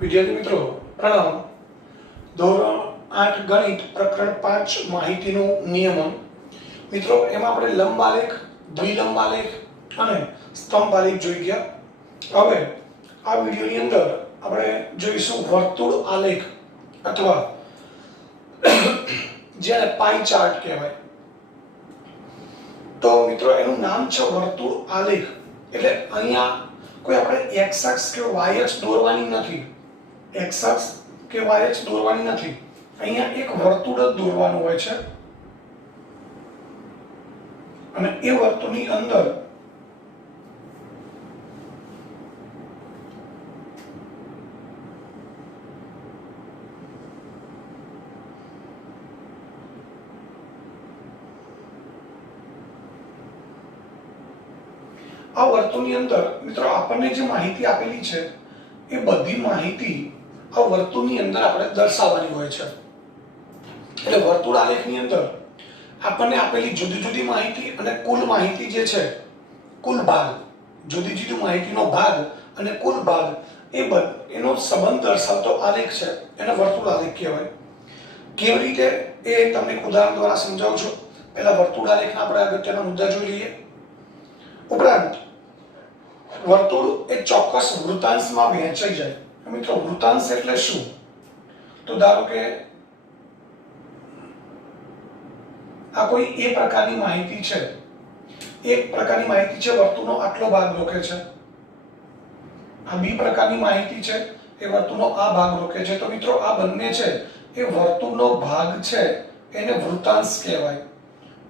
विद्यार्थी मित्रों प्रणाम। ધોરણ 8 ગણિત પ્રકરણ 5 માહિતીનું નિયમન। મિત્રો એમાં આપણે લંબ આલેખ, દ્વિલંબ આલેખ અને સ્તંભ આલેખ જોઈ ગયા। હવે આ વિડિયોની અંદર આપણે જોઈશું વર્તુળ આલેખ અથવા જેને પાઈ ચાર્ટ કહેવાય। તો મિત્રો એનું નામ છે વર્તુળ આલેખ। એટલે અહીંયા કોઈ આપણે x અક્ષ કે y અક્ષ દોરવાની નથી, x અક્ષ કે y અક્ષ દોરવાની નથી। અહીંયા એક વર્તુળ જ દોરવાનું હોય છે અને એ વર્તુળની અંદર આ વર્તુળની અંદર મિત્રો આપણને જે માહિતી આપેલી છે એ બધી માહિતી આ વર્તુળની અંદર આપણે દર્શાવવાની હોય છે। એટલે વર્તુળ આલેખની અંદર આપણને આપેલી જુદી જુદી માહિતી અને કુલ માહિતી જે છે, કુલ ભાગ, જુદી જુદી માહિતીનો ભાગ અને કુલ ભાગ એનો સંબંધ દર્શાવતો આલેખ છે, એને વર્તુળ આલેખ કહેવાય। કેવી રીતે એ તમને એક ઉદાહરણ દ્વારા સમજાવું છું। પહેલા વર્તુળ આલેખના આપણે અગત્યના મુદ્દા જોઈ લઈએ। ઉપરાંત વર્તુળ એ ચોક્કસ વૃત્તાંશમાં વહેંચાઈ જાય। મિત્રો વૃત્તાંશ એટલે શું? તો ધારો કે આ કોઈ એ પ્રકારની માહિતી છે, એક પ્રકારની માહિતી છે, વર્તુળનો આટલો ભાગ રોકે છે। આ બી પ્રકારની માહિતી છે, એ વર્તુળનો આ ભાગ રોકે છે। તો મિત્રો આ બંને છે એ વર્તુળનો ભાગ છે, એને વૃત્તાંશ કહેવાય।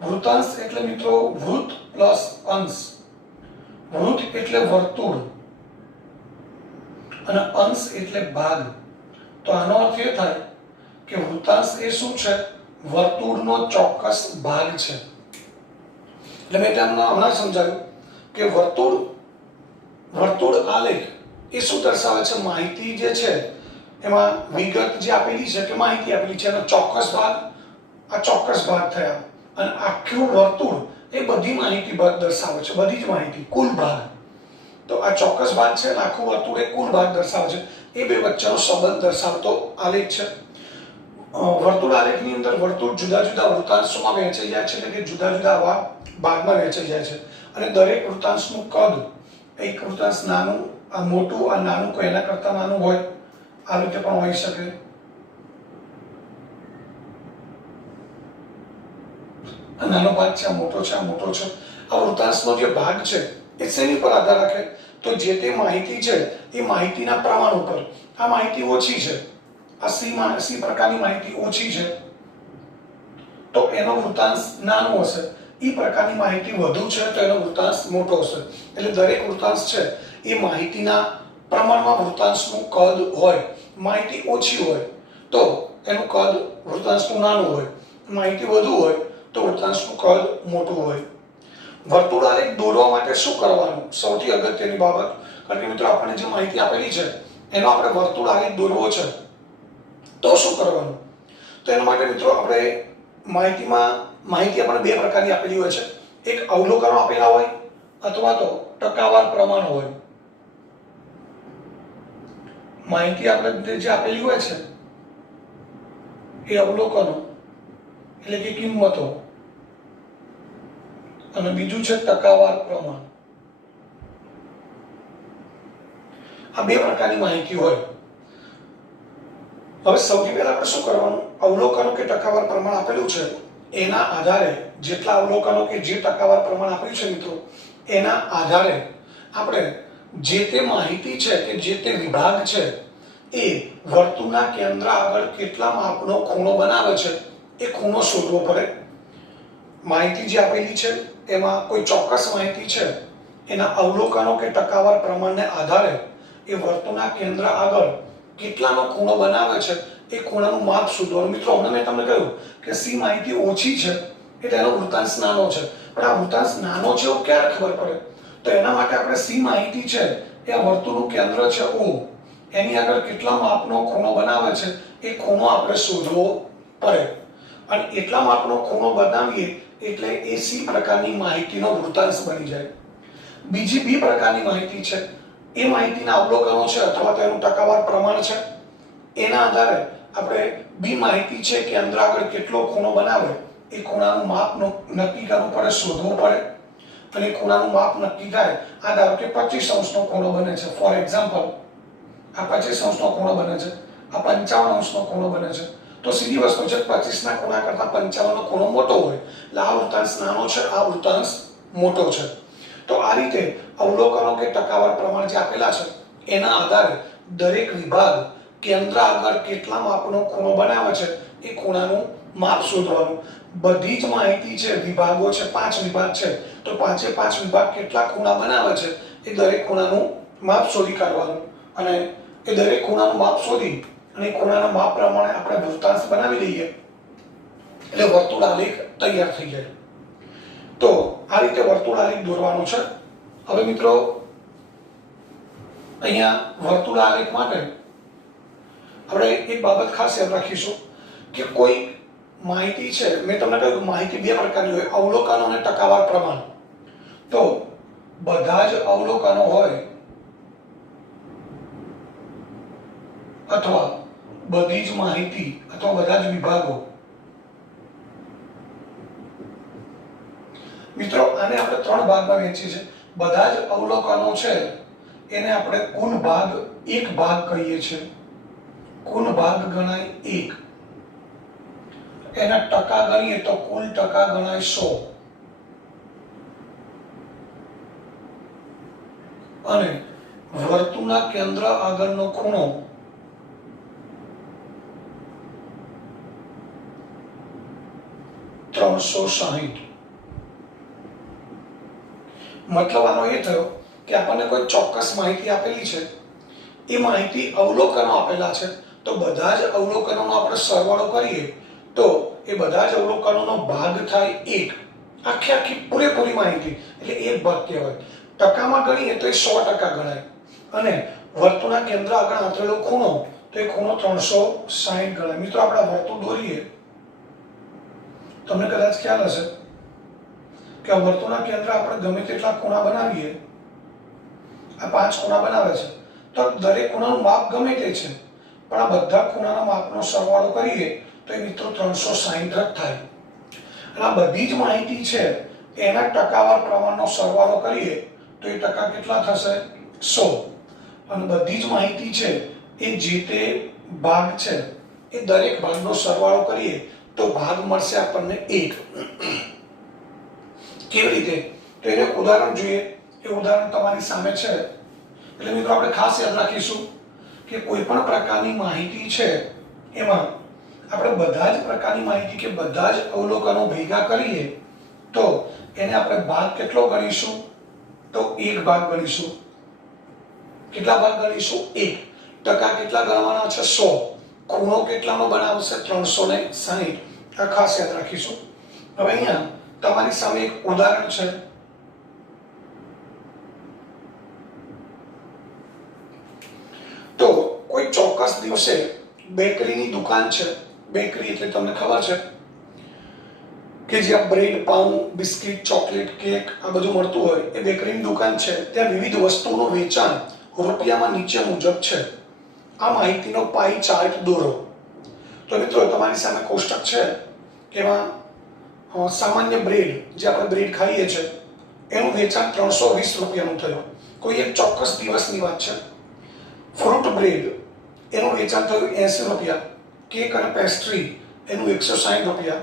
વૃત્તાંશ એટલે મિત્રો વૃત્ત પ્લસ અંશ। વૃત્ત એટલે વર્તુળ અને અંશ એટલે ભાગ। તો આનો અર્થ એ થાય કે વૃત્તાંશ એ શું છે? વર્તુળનો ચોક્કસ ભાગ છે। એટલે મેં તમને હમણાં સમજાવ્યું કે વર્તુળ આલેખ એ શું દર્શાવે છે? માહિતી જે છે એમાં વિગત જે આપેલી છે કે માહિતી આપેલી છે એનો ચોક્કસ ભાગ, આ ચોક્કસ ભાગ થયા અને આખું વર્તુળ એ બધી માહિતી દર્શાવે છે, બધી જ માહિતી, કુલ ભાગ। તો આ ચોક્કસ ભાગ છે અને આખું વર્તુળ એ કુલ ભાગ દર્શાવે છે। એ બે વચ્ચેનો સંબંધ દર્શાવતો આલેખ છે। વર્તુળ આલેખની અંદર વર્તુળ જુદા જુદા વૃત્તાંશોમાં વહેંચાઈ જાય છે, એટલે કે જુદા જુદા આવા ભાગમાં વહેંચાઈ જાય છે અને દરેક વૃત્તાંશનું કદ, એક વૃત્તાંશ નાનું, આ મોટું, આ નાનું, કોઈ એના કરતા નાનું હોય, આ રીતે પણ હોઈ શકે। આ નાનો ભાગ છે, આ મોટો છે, આ મોટો છે। આ વૃત્તાંશનો જે ભાગ છે એ શેની પર આધાર રાખે? તો જે તે માહિતી છે એ માહિતીના પ્રમાણ ઉપર। આ માહિતી ઓછી છે, આ સી પ્રકારની માહિતી ઓછી છે તો એનો વૃત્તાંશ નાનો હશે। એ પ્રકારની માહિતી વધુ છે તો એનો વૃત્તાંશ મોટો હશે। એટલે દરેક વૃત્તાંશ છે એ માહિતીના પ્રમાણમાં વૃત્તાંશનું કદ હોય। માહિતી ઓછી હોય તો એનું કદ વૃત્તાંશનું નાનું હોય, માહિતી વધુ હોય તો વૃત્તાંશનું કદ મોટું હોય। વર્તુળ આલેખ દોરવા માટે શું કરવાનું? સૌથી અગત્યની બાબત, કારણ કે મિત્રો આપણને જે માહિતી આપેલી છે એનો આપણે વર્તુળ આલેખ દોરવો છે તો શું કરવાનું? તો એના માટે મિત્રો આપણે માહિતી આપણને બે પ્રકારની આપેલી હોય છે। એક અવલોકનો આપેલા હોય અથવા તો ટકાવાર પ્રમાણ હોય। માહિતી આપણે જે આપેલી હોય છે એ અવલોકનો એટલે કે કિંમતો અને બીજું છે ટકાવાર પ્રમાણ। આ બે પ્રકારની માહિતી હોય। હવે સૌથી પહેલા આપણે શું કરવાનું? અવલોકનો કે ટકાવાર પ્રમાણ આપેલું છે એના આધારે, જેટલા અવલોકનો કે જે ટકાવાર પ્રમાણ આપ્યું છે મિત્રો એના આધારે આપણે જે તે માહિતી છે કે જે તે વિભાગ છે એ વર્તુળના કેન્દ્ર આગળ કેટલા માપનો ખૂણો બનાવે છે એ ખૂણો શોધવો પડે। માહિતી જે આપેલી છે એમાં કોઈ ચોક્કસ માહિતી છે, એના અવલોકનો કે ટકાવાર પ્રમાણને આધારે એ વર્તુળના કેન્દ્ર આગળ કેટલાનો ખૂણો બનાવે છે એ ખૂણાનું માપ શોધવાનું। મિત્રો હમણાં મેં તમને કહ્યું કે સી માહિતી ઓછી છે એટલે એનો વૃત્તાંશ નાનો છે, પણ આ વૃત્તાંશ નાનો છે એવું ક્યારે ખબર પડે? તો એના માટે આપણે સી માહિતી છે એ વર્તુળનું કેન્દ્ર છે O, એની આગળ કેટલા માપનો ખૂણો બનાવે છે એ ખૂણો આપણે શોધવો પડે અને એટલા માપનો ખૂણો બનાવીએ એટલે એ સી પ્રકારની માહિતીનો વૃત્તાંશ બની જાય। બીજી બી પ્રકારની માહિતી છે એ માહિતીના અવલોકનો છે અથવા તો એનું ટકાવાર પ્રમાણ છે, એના આધારે આપણે બી માહિતી છે કે અંદર આગળ કેટલો ખૂણો બનાવે એ ખૂણાનું માપ નક્કી કરવું પડે, શોધવું પડે. અને ખૂણાનું માપ નક્કી થાય, આ ધારો કે 25 અંશનો ખૂણો બને છે, ફોર એક્ઝામ્પલ આ 25 અંશનો ખૂણો બને છે, આ 55 અંશનો ખૂણો બને છે, તો સીધી વસ્તુ છે 25 ના ખૂણા કરતાં 55 નો ખૂણો મોટો હોય એટલે આ વૃત્તાંશ નાનો છે, આ વૃત્તાંશ મોટો છે. તો આ રીતે અવલોકનો કે ટકાવાર પ્રમાણ જે આપેલા છે એના આધારે દરેક વિભાગ કેન્દ્ર આગળ કેટલા માપનો ખૂણો બનાવે છે એ ખૂણાનું માપ શોધવાનું. બધી જ માહિતી છે, વિભાગો છે, 5 વિભાગ છે, તો 5 વિભાગ કેટલા ખૂણા બનાવે છે એ દરેક ખૂણાનું માપ શોધી કાઢવાનું. અને એ દરેક ખૂણાનું માપ શોધી અને ખૂણાના માપ પ્રમાણે આપણે વૃત્તાંશ બનાવી દઈએ એટલે વર્તુળ આલેખ તૈયાર થઈ જાય. તો આ રીતે વર્તુળ આલેખ દોરવાનો છે. હવે મિત્રો અહીંયા વર્તુળ આલેખ માટે આપણે એક બાબત ખાસ યાદ રાખીશું કે કોઈ માહિતી છે, મેં તમને કહ્યું માહિતી બે પ્રકારની હોય, અવલોકનો અને ટકાવાર પ્રમાણ. તો બધા જ અવલોકનો હોય અથવા બધી જ માહિતી અથવા બધા જ વિભાગો, મિત્રો આને આપણે 3 ભાગમાં વહેંચીએ છીએ. બધા જ અવલોકનો છે એને આપણે કુલ ભાગ, એક ભાગ કહીએ છીએ. કુલ ભાગ ગણાય 1. એના ટકા ગણીએ તો કુલ ટકા ગણાય 100. અને વર્તુળના કેન્દ્ર આગળનો ખૂણો $360. મતલબ આનો એ થયો કે આપણને કોઈ ચોક્કસ માહિતી આપેલી છે, એ માહિતી અવલોકનો આપેલા છે, તો બધા જ અવલોકનોનો આપણે સરવાળો કરીએ તો એ બધા જ અવલોકનોનો ભાગ થાય 1. આખી પૂરેપૂરી માહિતી એટલે 1 ભાગ કહેવાય. ટકામાં ગણીએ તો એ 100% ગણાય. અને વર્તુળના કેન્દ્ર આગળ આંતરેલો ખૂણો, તો એ ખૂણો 360 ગણાય. મિત્રો આપણે વર્તુળ દોરીએ, તમને કદાચ ખ્યાલ હશે કે વર્તુળના કેન્દ્ર આપણે ગમે તેટલા ખૂણા બનાવીએ, આ 5 ખૂણા બનાવે છે, તો દરેક ખૂણાનું માપ ગમે તે છે, પણ આ બધા ખૂણાના માપનો સરવાળો કરીએ તો એ મિત્રો 360 જ થાય. અને આ બધી જ માહિતી છે એના ટકાવાર પ્રમાણનો સરવાળો કરીએ તો એ ટકા કેટલા થશે? 100. અને બધી જ માહિતી છે એ જે તે ભાગ છે એ દરેક ભાગનો સરવાળો કરીએ તો ભાગ મળશે આપણને 1. કેવી રીતે? તો એને ઉદાહરણ જોઈએ. એ ઉદાહરણ તમારી સામે છે. એટલે મિત્રો આપણે ખાસ યાદ રાખીશું કે કોઈ પણ પ્રકારની માહિતી છે એમાં આપણે બધા જ પ્રકારની માહિતી કે બધા જ અવલોકનો ભેગા કરીએ તો એને આપણે ભાગ કેટલો ગણીશું? તો 1 ભાગ ગણીશું. કેટલા ભાગ ગણીશું? 1. ટકા કેટલા ગણવાના છે? 100. ખૂણો કેટલાનો બનાવશે? 360. આ ખાસ યાદ રાખીશું. હવે અહીંયા તમારી સામે એક ઉદાહરણ છે. તો કોઈ ચોક્કસ દિવસે બેકરીની દુકાન છે. બેકરી એટલે તમને ખબર છે કે જ્યાં બ્રેડ, પાઉં, બિસ્કિટ, ચોકલેટ, કેક આ બધું મળતું હોય એ બેકરીની દુકાન છે. ત્યાં વિવિધ વસ્તુઓનું વેચાણ રૂપિયામાં નીચે મુજબ છે. આ માહિતીનો પાઈ ચાર્ટ દોરો. તો મિત્રો તમારી સામે કોષ્ટક છે કે એમાં સામાન્ય બ્રેડ, જે આપણે બ્રેડ ખાઈએ છીએ, એનું વેચાણ 320 રૂપિયાનું થયું. કોઈ એક ચોક્કસ દિવસની વાત છે. ફ્રૂટ બ્રેડ એનું વેચાણ થયું 80 રૂપિયા. કેક અને પેસ્ટ્રી એનું 160 રૂપિયા.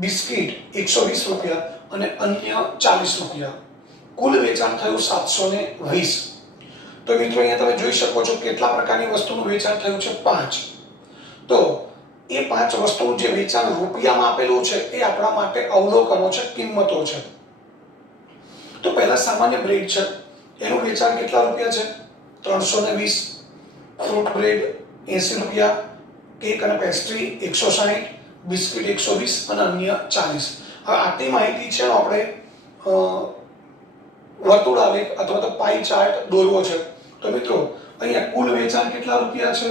બિસ્કિટ 120 રૂપિયા અને અન્ય 40 રૂપિયા. કુલ વેચાણ થયું 720. તો મિત્રો અહીંયા તમે જોઈ શકો છો કેટલા પ્રકારની વસ્તુનું વેચાણ થયું છે? 5. તો એ 5 વસ્તુનું જે વેચાણ રૂપિયામાં આપેલું છે એ આપણા માટે અવલોકનો છે, કિંમતો છે. તો પહેલા સામાન્ય બ્રેડ છે, એનું વેચાણ કેટલા રૂપિયા છે? 320. ફ્રૂટ બ્રેડ 80 રૂપિયા. કેક અને પેસ્ટ્રી 160, બિસ્કિટ 120 અને અન્ય 40. હવે આટલી માહિતી છે આપણે વર્તુળ આલેખ અથવા તો પાઈ ચાર્ટ દોરવો છે. તો મિત્રો અહીંયા કુલ વેચાણ કેટલા રૂપિયા છે?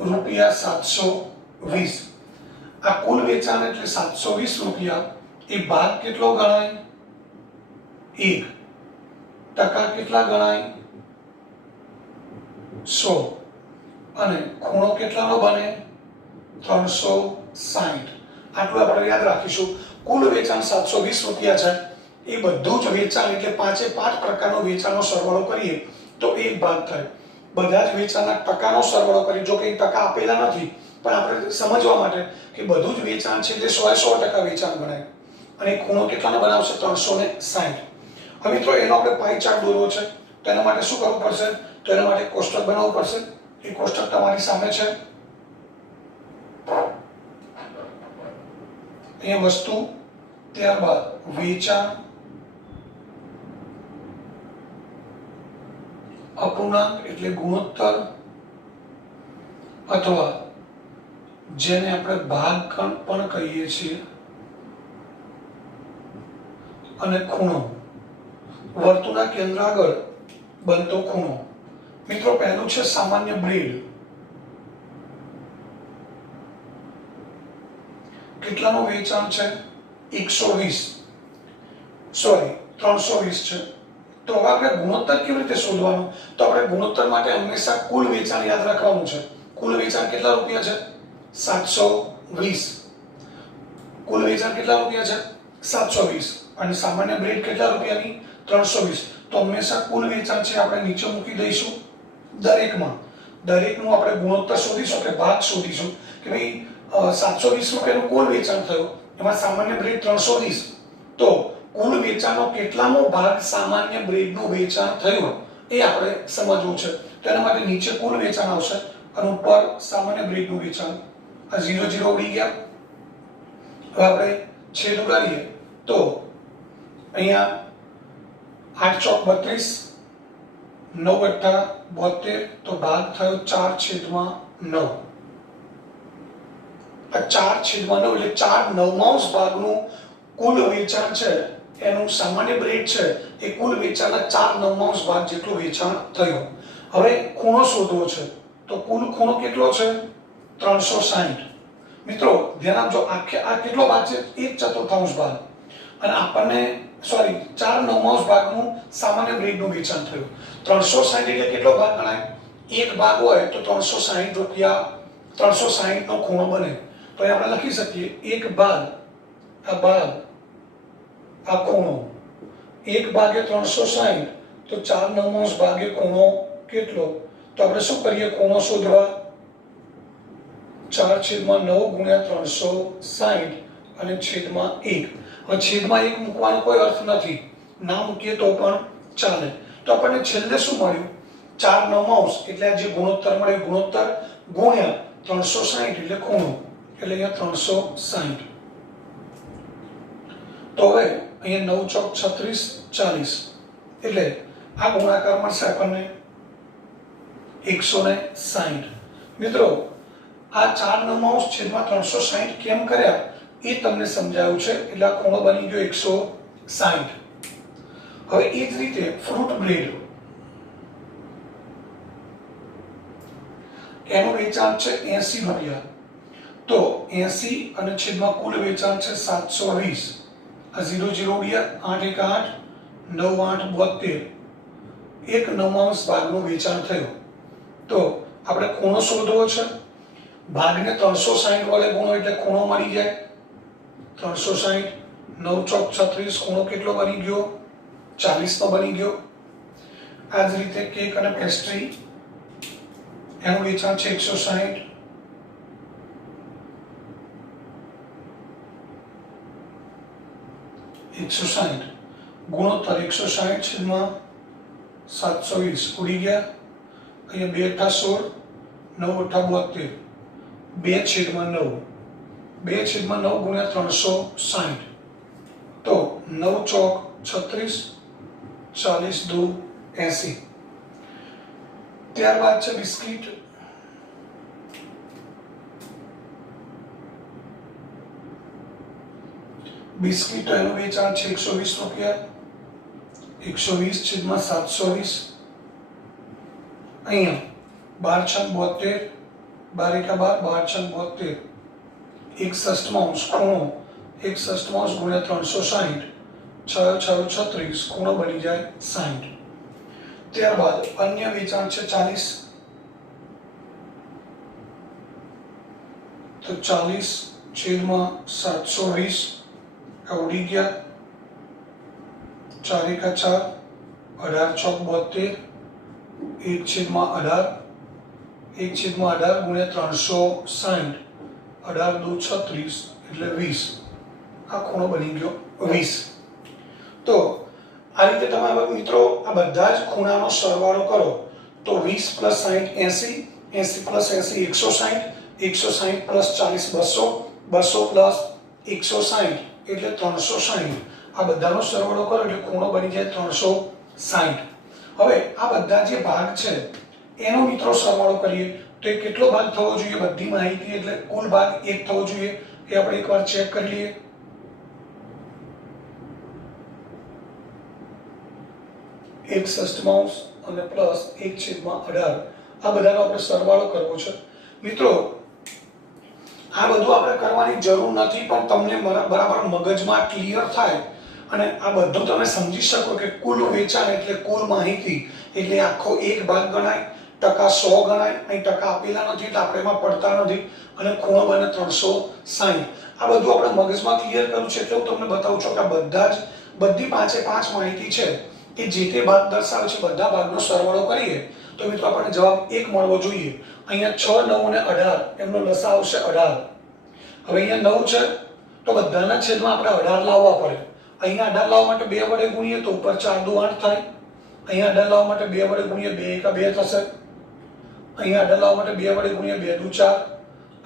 રૂપિયા 720. આ કુલ વેચાણ એટલે 720 રૂપિયા. એ ભાગ કેટલો ગણાય? 1 ટકા કેટલા ગણાય 100 અને ખૂણો કેટલાનો બને 360. આટલું આપણે યાદ રાખીશું. કુલ વેચાણ 720 રૂપિયા છે. એ બધું જ વેચાણ એટલે પાંચે પાંચ પ્રકારનો વેચાણનો સરવાળો કરીએ તો એક ભાગ થાય. બધા જ વેચાણના ટકાનો સરવાળો કરીએ, જો કે ટકા આપેલા નથી, પણ આપણે સમજવા માટે કે બધું જ વેચાણ છે એટલે 100% વેચાણ ગણાય. અને ખૂણો કેટલાનો બનાવશે 360. હવે મિત્રો એનો આપણે પાઈ ચાર્ટ દોરવો છે, તો એના માટે શું કરવું પડશે? તો એના માટે કોષ્ટક બનાવવું પડશે. એ કોષ્ટક તમારી સામે છે. અહીંયા વસ્તુ, ત્યારબાદ વેચાણ, અપૂર્ણાંક એટલે ગુણોત્તર અથવા જેને આપણે ભાગાંક પણ કહીએ છીએ, અને ખૂણો, વર્તુળના કેન્દ્ર આગળ બનતો ખૂણો. મિત્રો પહેલું છે સામાન્ય બ્રેડ. કેટલાનું વેચાણ છે? 120, સોરી 320 છે. તો હવે આપણે ગુણોત્તર કેવી રીતે શોધવાનું? તો આપણે ગુણોત્તર માટે હંમેશા કુલ વેચાણ યાદ રાખવાનું છે. કુલ વેચાણ કેટલા રૂપિયા છે? 720. કુલ વેચાણ કેટલા રૂપિયા છે? 720. અને સામાન્ય બ્રેડ કેટલા રૂપિયાની? 320. તો હંમેશા કુલ વેચાણ છે આપણે નીચે મૂકી દઈશું દરેકનું આપણે ગુણોત્તર શોધીશું કે ભાગ શોધીશું કે ભાઈ 720 રૂપિયાનું કુલ વેચાણ થયું, એમાં સામાન્ય બ્રેડ 320. તો કુલ વેચાણનો કેટલામો ભાગ સામાન્ય બ્રેડનું વેચાણ થયું એ આપણે સમજવું છે. તો એના માટે નીચે કુલ વેચાણ આવશે અને ઉપર સામાન્ય બ્રેડનું વેચાણ. આ 0 0 ઉડી ગયા. હવે આપણે છેદ ઉડાડીએ તો અહીંયા 8 ચોક 32, 9 અઠ્ઠા 72, તો ભાગ થયો 4/9. આ 4/9 એટલે 4/9 ભાગનું કુલ વેચાણ છે, એનું સામાન્ય બ્રેડ છે એ કુલ વેચાણના 4/9 ભાગ જેટલું વેચાણ થયું. હવે ખૂણો શોધવો છે, તો કુલ ખૂણો કેટલો છે? 360. મિત્રો ધ્યાન આપજો, આ કેટલો ભાગ છે? 1/4 ભાગ. અને આપણને સોરી 4/9 ભાગનું સામાન્ય બ્રેડનું વેચાણ થયું. 360 એટલે કેટલો ભાગ ગણાય? એક ભાગ હોય તો 360 રૂપિયા, 360 નો ખૂણો બને. તો એ આપણે લખી શકીએ એક ભાગ, આ ખૂણો, એક ભાગે 360 તો 4/9 ભાગે ખૂણો કેટલો? તો આપણે શું કરીએ ખૂણો શોધવા? 4/9 ગુણ્યા 360 અને છેદમાં 1. હવે છેદમાં 1 મૂકવાનો કોઈ અર્થ નથી, ના મૂકીએ તો પણ ચાલે. તો આપણને છેલ્લે શું મળ્યું? 4/9 એટલે આ જે ગુણોત્તર મળ્યો, ગુણોત્તર ગુણ્યા 360 એટલે ખૂણો, એટલે અહીંયા 360. તો હવે અહીંયા 9 ચોક 36, 40 એટલે આ ગુણાકાર મળશે આપણને 160. મિત્રો આ 4/9 છેદમાં 360 કેમ કર્યા એ તમને સમજાયું છે, એટલે આ ખૂણો બની ગયો 160. હવે એ જ રીતે ફ્રૂટ બ્રેડ, એનું વેચાણ છે 80 રૂપિયા. તો 80 અને છેદમાં કુલ વેચાણ છે 720. આ 0 0 ઉડ્યા, 8 1 8, 9 8 72, 1/9 ભાગનું વેચાણ થયું. તો આપણે ખૂણો શોધવો છે, ભાગને 360 વડે ગુણો એટલે ખૂણો મળી જાય. 360, 9 ચોક 36, ખૂણો કેટલો બની ગયો? 40 નો બની ગયો. આ જ રીતે કેક અને પેસ્ટ્રી, એનું વેચાણ છે 160. ગુણોત્તર 160 છેદમાં 720 ઉડી ગયા. અહીંયા 2 અઠ્ઠા 16, 9 અઠ્ઠા 72, 2/9, 2/9 ગુણ્યા 360. તો 9 ચોક 36, 40 દુ 80. ત્યારબાદ છે બિસ્કિટ. બિસ્કિટ એનું વેચાણ છે 120 રૂપિયા. 120 છેદમાં 720. અહીંયા 12 6 72, 12 12, 12 6 72, 1/6 ખૂણો 1/6 ગુણ્યા 360 6 6 36, ખૂણો બની જાય 60. ત્યારબાદ અન્ય વેચાણ છે 40, તો 40/720 ઉડી ગયા. 4 × 4, 18 × 4 72, 1/18, 1/18 ગુણ્યા 360, 18 × 2 = 36 એટલે 20. આ ખૂણો બની ગયો 20. તો આ રીતે તમે હવે મિત્રો આ બધા જ ખૂણાનો સરવાળો કરો તો 20 + 60 80, 80 + 80 160, 160 + 40 200, 200 + 160 એટલે 360. આ બધાનો સરવાળો કરો એટલે ખૂણો બની જાય 360. હવે આ બધા જે ભાગ છે એનો મિત્રો સરવાળો કરીએ તો એ કેટલો ભાગ થવો જોઈએ? બધી માહિતી એટલે કુલ ભાગ 1 થવો જોઈએ. એ આપણે એકવાર ચેક કરી લઈએ. 1/6 અને પ્લસ 1/18. આ બધાનો આપણે સરવાળો કરવો છે. મિત્રો આ બધું આપણે કરવાની જરૂર નથી, પણ તમને બરાબર મગજમાં ક્લિયર થાય અને આ બધું તમે સમજી શકો કે કુલ વેચાણ એટલે કુલ માહિતી એટલે આખો એક ભાગ ગણાય, ટકા 100 ગણાય. અહીં ટકા આપેલા નથી એટલે આપણે એમાં પડતા નથી અને ખૂણો બને 360. આ બધું આપણે મગજમાં ક્લિયર કરવું છે એટલે હું તમને બતાવું છું કે બધી 5 માહિતી છે કે જે તે ભાગ દર્શાવે છે બધા ભાગનો સરવાળો કરીએ તો મિત્રો આપણને જવાબ 1 મળવો જોઈએ. અહીંયા 6 9 અને 18 એમનો લસા આવશે 18. હવે અહીંયા 9 છે તો બધાના છેદમાં આપણે 18 લાવવા પડે. અહીંયા 18 લાવવા માટે 2 વડે ગુણીએ તો ઉપર 4 દુ 8 થાય. અહીંયા 18 લાવવા માટે 2 વડે ગુણીએ 2 એકા 2 થશે. અહીંયા 18 લાવવા માટે 2 વડે ગુણીએ 2 દુ 4.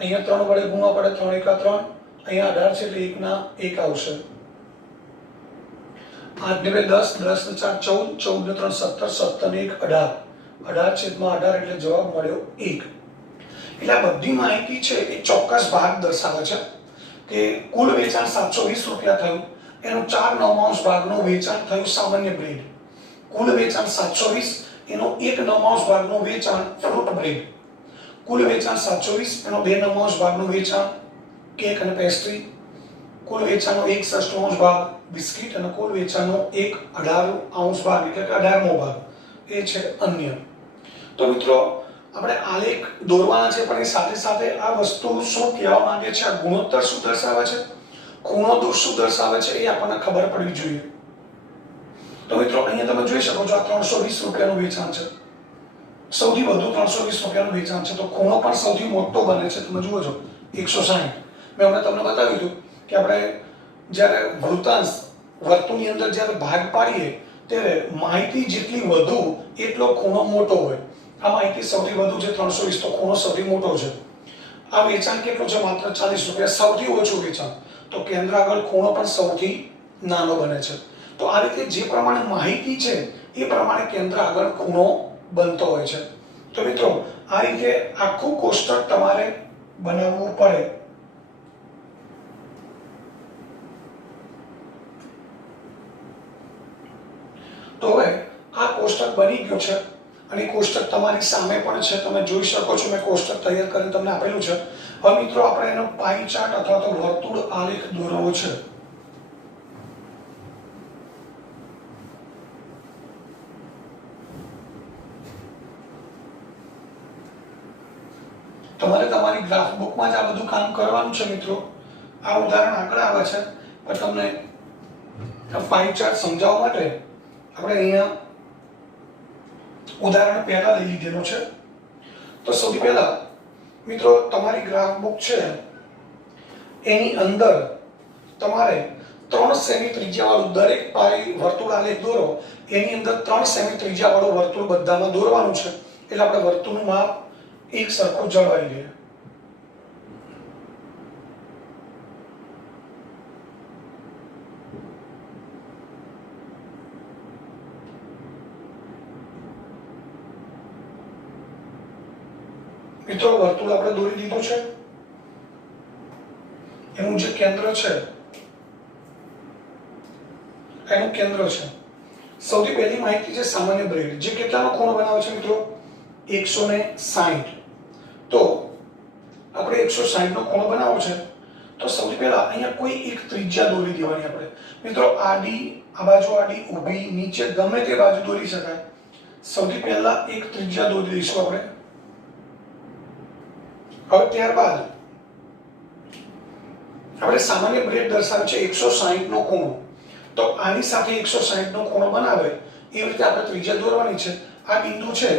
અહીંયા 3 વડે ગુણવા પડે 3 એકા 3. અહીંયા 18 છે એટલે 1 ના 1 આવશે. 8 ને 2 10, 10 ને 4 14, 14 ને 3 17, 17 ને 1 18. 18/18 એટલે જવાબ મળ્યો 1. એટલે આ બધી માહિતી છે એ ચોક્કસ ભાગ દર્શાવે છે કે કુલ વેચાણ 720 રૂપિયા થયું, એનું 4/9 ભાગનું વેચાણ થયું સામાન્ય બ્રેડ. કુલ વેચાણ 720, એનો 1/9 ભાગનું વેચાણ ફ્રૂટ બ્રેડ. કુલ વેચાણ 720, એનો 2/9 ભાગનું વેચાણ કેક અને પેસ્ટ્રી. કુલ વેચાણનો 1/6 ભાગ બિસ્કિટ અને કુલ વેચાણનો 1/18 ભાગ એટલે કે 18મો ભાગ એ છે અન્ય. તો મિત્રો આપણે આલેખ દોરવાના છે, પણ એ સાથે સાથે આ વસ્તુ શું કહેવા માંગે છે, આ ગુણોત્તર શું દર્શાવે છે, ખૂણો દૂર શું દર્શાવે છે એ આપણને ખબર પડવી જોઈએ. તો મિત્રો અહીંયા તમે જોઈ શકો છો આ 320 રૂપિયાનું વેચાણ છે, સૌથી વધુ 320 રૂપિયાનું વેચાણ છે. તો ખૂણો પણ સૌથી મોટો બને છે. તમે જુઓ છો 160. મેં હમણાં તમને બતાવ્યું હતું કે આપણે જ્યારે વૃત્તાંશ વર્તુળની અંદર જ્યારે ભાગ પાડીએ ત્યારે માહિતી જેટલી વધુ એટલો ખૂણો મોટો હોય. આ માહિતી સૌથી વધુ છે 320, તો ખૂણો સૌથી મોટો છે. આ વેચાણ કેટલું છે? માત્ર 40 રૂપિયા, સૌથી ઓછું વેચાણ. તો કેન્દ્ર આગળ ખૂણો પણ સૌથી નાનો બને છે. તો આ રીતે જે પ્રમાણે માહિતી છે એ પ્રમાણે કેન્દ્ર આગળ ખૂણો બનતો હોય છે. તો મિત્રો આ રીતે આખું કોષ્ટક તમારે બનાવવું પડે. તો હવે આ કોષ્ટક બની ગયું છે અને કોષ્ટક તમારી સામે પણ છે, તમે જોઈ શકો છો. મેં કોષ્ટક તૈયાર કરીને તમને આપેલું છે. હવે મિત્રો આપણે એનો પાઈ ચાર્ટ અથવા તો વર્તુળ આલેખ દોરવો છે. તમારે તમારી ગ્રાફ બુકમાં જ આ બધું કામ કરવાનું છે મિત્રો. આ ઉદાહરણ આગળ આવે છે પણ તમને પાઈ ચાર્ટ સમજાવવા માટે આપણે અહીંયા ઉદાહરણ પહેલા લઈ લીધેલું છે. તો સૌથી પહેલા મિત્રો તમારી ગ્રાફ બુક છે એની અંદર તમારે 3 સેમી ત્રિજ્યાવાળું દરેક પાઈ વર્તુળ આલેખ દોરો. એની અંદર 3 સેમી ત્રિજ્યાવાળું વર્તુળ બધામાં દોરવાનું છે એટલે આપણે વર્તુળનું માપ એક સરખું જળવાઈ રહે. મિત્રો વર્તુળ આપણે દોરી દીધું છે. એનું જે કેન્દ્ર છે એનું કેન્દ્ર છે. સૌથી પહેલી માહિતી છે સામાન્ય બ્રેડ, જે કેટલાનો ખૂણો બનાવે છે મિત્રો? 160. તો આપણે 160 નો ખૂણો બનાવવો છે તો સૌથી પહેલા અહીંયા કોઈ એક ત્રિજ્યા દોરી દેવાની આપણે. મિત્રો આડી આ બાજુ આડી ઊભી નીચે ગમે તે બાજુ દોરી શકાય. સૌથી પહેલા એક ત્રિજ્યા દોરી દઈશું આપણે. હવે ત્યારબાદ આપણે સામાન્ય બ્રેડ દર્શાવે છે 160 નો ખૂણો. તો આની સાથે 160 નો ખૂણો બનાવે એ રીતે આપણે ત્રિજ્યા દોરવાની છે. આ બિંદુ છે,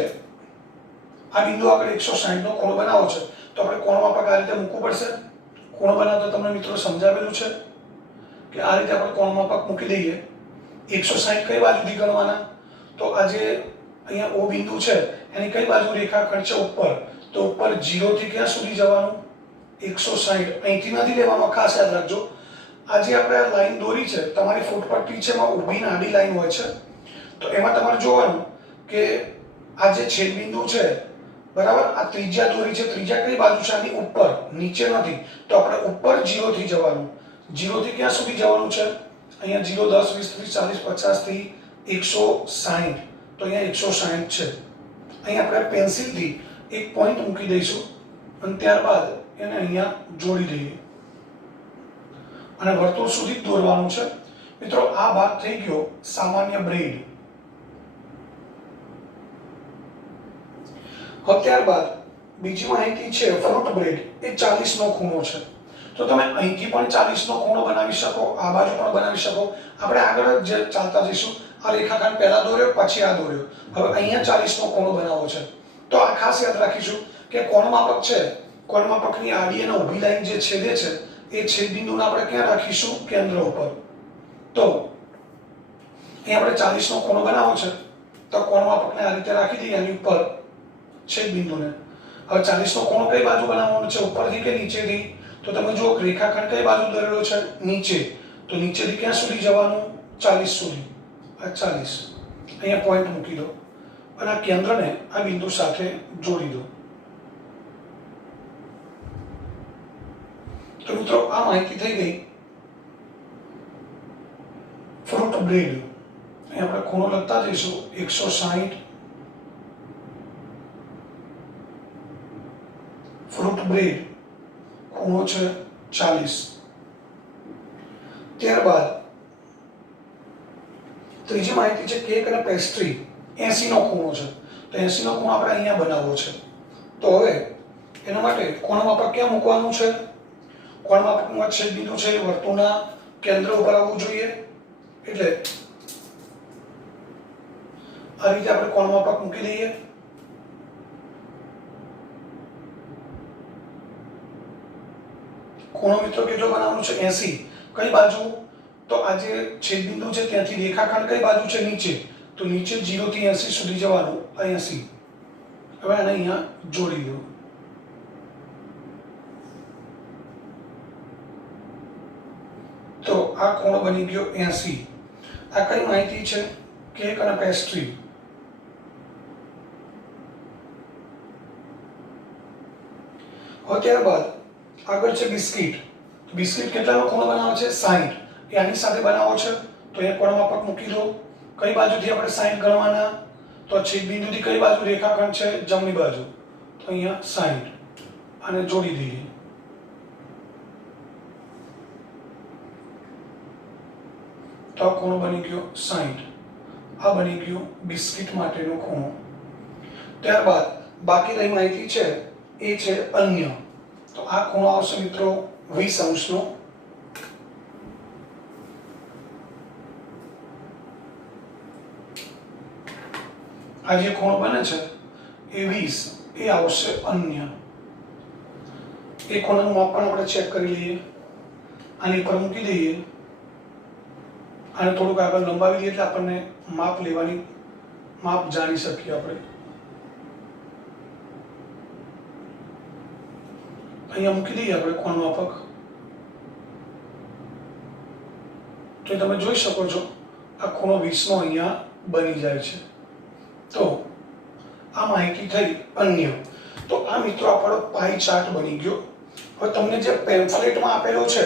આ બિંદુ આગળ 160 નો ખૂણો બનાવો છે તો આપણે કોણ માપક આ રીતે મૂકવું પડશે. ખૂણો બનાવતા તમને મિત્રો સમજાવેલું છે કે આ રીતે આપણે કોણ માપક મૂકી દઈએ. 160 કઈ બાજુથી ગણવાના? તો આ જે અહીંયા O બિંદુ છે એની કઈ બાજુ રેખાખંડ છે? ઉપર. તો ઉપર 0 થી ક્યાં સુધી જવાનું? 160. અહીંથી નથી લેવાનો, ખાસ યાદ રાખજો. આ જે આપણે આ લાઈન દોરી છે, તમારી ફૂટપટ્ટી છે એમાં ઊભી ને આડી લાઈન હોય છે. તો એમાં તમારે જોવાનું કે આ જે છેદબિંદુ છે, બરાબર, આ ત્રિજ્યા દોરી છે, ત્રિજ્યા કઈ બાજુ છે? આની ઉપર, નીચે નથી. તો આપણે ઉપર 0 થી જવાનું. 0 થી ક્યાં સુધી જવાનું છે? અહીંયા 0, 10, 20, 30, 40, 50 થી 160. તો અહીંયા 160 છે. અહીંયા આપણે પેન્સિલથી એક પોઈન્ટ મૂકી દઈશું અને ત્યારબાદ એને અહીંયા જોડી દઈએ અને વર્તુળ સુધી દોરવાનું છે. મિત્રો, આ ભાગ થઈ ગયો સામાન્ય બ્રેડ. હવે ત્યારબાદ બીજી માહિતી છે ફ્રૂટ બ્રેડ. એ 40 નો ખૂણો છે. તો તમે અહીંથી પણ 40 નો ખૂણો બનાવી શકો, આ બાજુ પણ બનાવી શકો. આપણે આગળ જે ચાલતા જઈશું, આ રેખાખંડ પહેલા દોર્યો પછી આ દોર્યો. હવે અહીંયા 40 નો ખૂણો બનાવવો છે. તો આ ખાસ યાદ રાખીશું કે કોણ માપક છે, કોણ માપકની આડી અને ઊભી લાઈન જે છેદે છે એ છેદ બિંદુને આપણે ક્યાં રાખીશું? કેન્દ્ર ઉપર. તો અહીં આપણે 40 નો ખૂણો બનાવવો છે તો કોણ માપકને આ રીતે રાખી દઈએ આની ઉપર છેદ બિંદુને. હવે 40 નો ખૂણો કઈ બાજુ બનાવવાનો છે? ઉપરથી કે નીચેથી? તો તમે જુઓ રેખાખંડ કઈ બાજુ દોરેલો છે? નીચે. તો નીચેથી ક્યાં સુધી જવાનું? 40 સુધી. આ 40. અહીંયા પોઈન્ટ મૂકી દો અને આ કેન્દ્રને આ બિંદુ સાથે જોડી દો. તો મિત્રો, આ માહિતી થઈ ગઈ ફ્રૂટ બ્રેડ. અહીં આપણે ખૂણો લખતા જઈશું. 160 ફ્રૂટ બ્રેડ, ખૂણો છે 40. ત્યારબાદ ત્રીજી માહિતી છે કેક અને પેસ્ટ્રી. 80 નો ખૂણો છે. તો 80 નો ખૂણો આપણે અહીંયા બનાવવો છે. તો હવે એના માટે કોણ માપક ક્યાં મૂકવાનું છે? કોણ માપકનું છેદ બિંદુ છે એ વર્તુળના કેન્દ્ર ઉપર આવવું જોઈએ. એટલે આ રીતે આપણે કોણ માપક મૂકી દઈએ. ખૂણો મિત્રો કેટલો બનાવવાનો છે? 80. કઈ બાજુ? તો આ જે છેદ બિંદુ છે ત્યાંથી રેખાખંડ કઈ બાજુ છે? નીચે. તો નીચે 0 થી 80 સુધી જવાનું. આ 80. હવે આને અહીંયા જોડી દો. તો આ ખૂણો બની ગયો 80. આ કઈ માહિતી છે? કેક અને પેસ્ટ્રી. હવે ત્યારબાદ આગળ છે બિસ્કિટ. બિસ્કિટ કેટલાનો ખૂણો બનાવે છે? 60. એ આની સાથે બનાવો છે તો અહીંયા કોણ માપક મૂકી દો. કઈ બાજુથી આપણે 60 ગણવાના? તો છેદ બિંદુથી કઈ બાજુ રેખાખંડ છે? જમણી બાજુ. તો અહીંયા 60. આને જોડી દઈએ. તો આ ખૂણો બની ગયો 60. આ બની ગયો બિસ્કિટ માટેનો ખૂણો. ત્યારબાદ બાકી રહી માહિતી છે એ છે અન્ય. તો આ ખૂણો આવશે મિત્રો 20 અંશનો. આ જે ખૂણો બને છે એ 20, એ આવશે અન્ય. એ ખૂણાનું માપ પણ આપણે ચેક કરી લઈએ. આની પર મૂકી દઈએ. આને થોડુંક આગળ લંબાવી દઈએ એટલે આપણને માપ લેવાની, માપ જાણી શકીએ આપણે. અહીંયા મૂકી દઈએ આપણે કોણ માપક. તો તમે જોઈ શકો છો આ ખૂણો 20 નો અહીંયા બની જાય છે. તો આ માહિતી થઈ અન્ય. તો આ મિત્રો આપણો પાઈ ચાર્ટ બની ગયો. હવે તમને જે પેમ્ફલેટમાં આપેલો છે